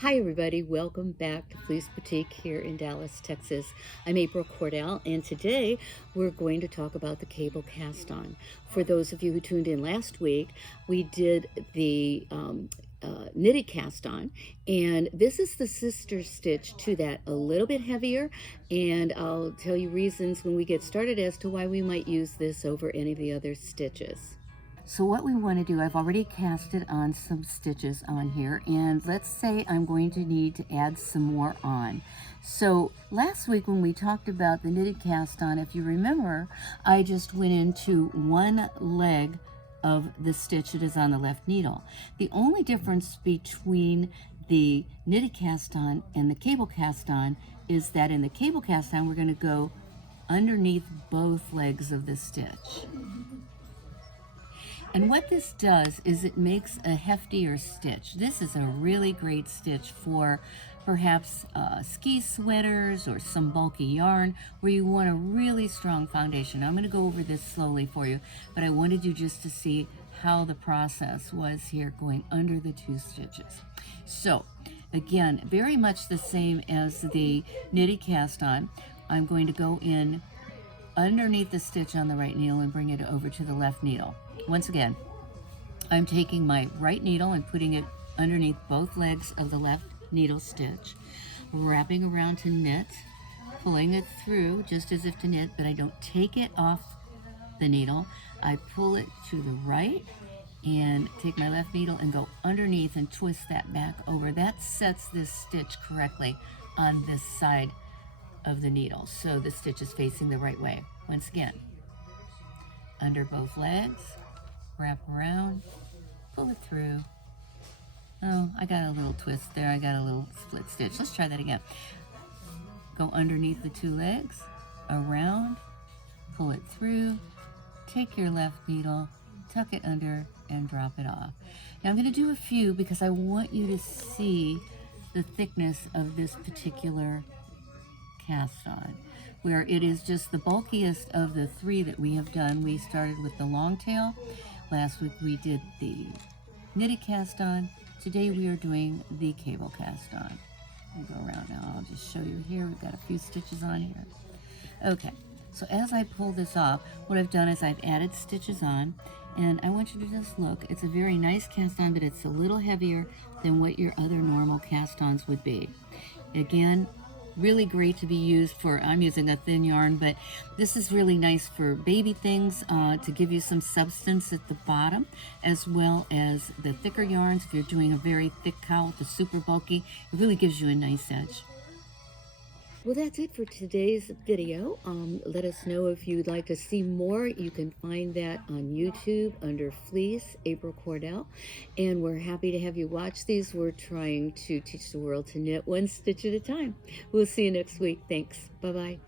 Hi everybody, welcome back to Fleece Boutique here in Dallas, Texas. I'm April Cordell, and today we're going to talk about the cable cast-on. For those of you who tuned in last week, we did the knitted cast-on, and this is the sister stitch to that, a little bit heavier, and I'll tell you reasons when we get started as to why we might use this over any of the other stitches. So what we want to do, I've already casted on some stitches on here, and let's say I'm going to need to add some more on. So last week when we talked about the knitted cast on, if you remember, I just went into one leg of the stitch that is on the left needle. The only difference between the knitted cast on and the cable cast on is that in the cable cast on we're going to go underneath both legs of the stitch. And what this does is it makes a heftier stitch. This is a really great stitch for perhaps ski sweaters or some bulky yarn where you want a really strong foundation. I'm going to go over this slowly for you, but I wanted you just to see how the process was here going under the two stitches. So again, very much the same as the knitted cast on. I'm going to go in underneath the stitch on the right needle and bring it over to the left needle. Once again, I'm taking my right needle and putting it underneath both legs of the left needle stitch, wrapping around to knit, pulling it through just as if to knit, but I don't take it off the needle. I pull it to the right and take my left needle and go underneath and twist that back over. That sets this stitch correctly on this side of the needle, so the stitch is facing the right way. Once again, under both legs, wrap around, pull it through. Oh, I got a little twist there. I got a little split stitch. Let's try that again. Go underneath the two legs, around, pull it through, take your left needle, tuck it under, and drop it off. Now I'm going to do a few because I want you to see the thickness of this particular cast on, where it is just the bulkiest of the three that we have done. We started with the long tail. Last week we did the knitted cast on. Today we are doing the cable cast on. We'll go around now. I'll just show you here. We've got a few stitches on here. Okay, so as I pull this off, what I've done is I've added stitches on, and I want you to just look. It's a very nice cast on, but it's a little heavier than what your other normal cast ons would be. Again, really great to be used for, I'm using a thin yarn, but this is really nice for baby things to give you some substance at the bottom, as well as the thicker yarns. If you're doing a very thick cowl with a super bulky, it really gives you a nice edge. Well, that's it for today's video. Let us know if you'd like to see more. You can find that on YouTube under Fleece, April Cordell. And we're happy to have you watch these. We're trying to teach the world to knit one stitch at a time. We'll see you next week. Thanks. Bye-bye.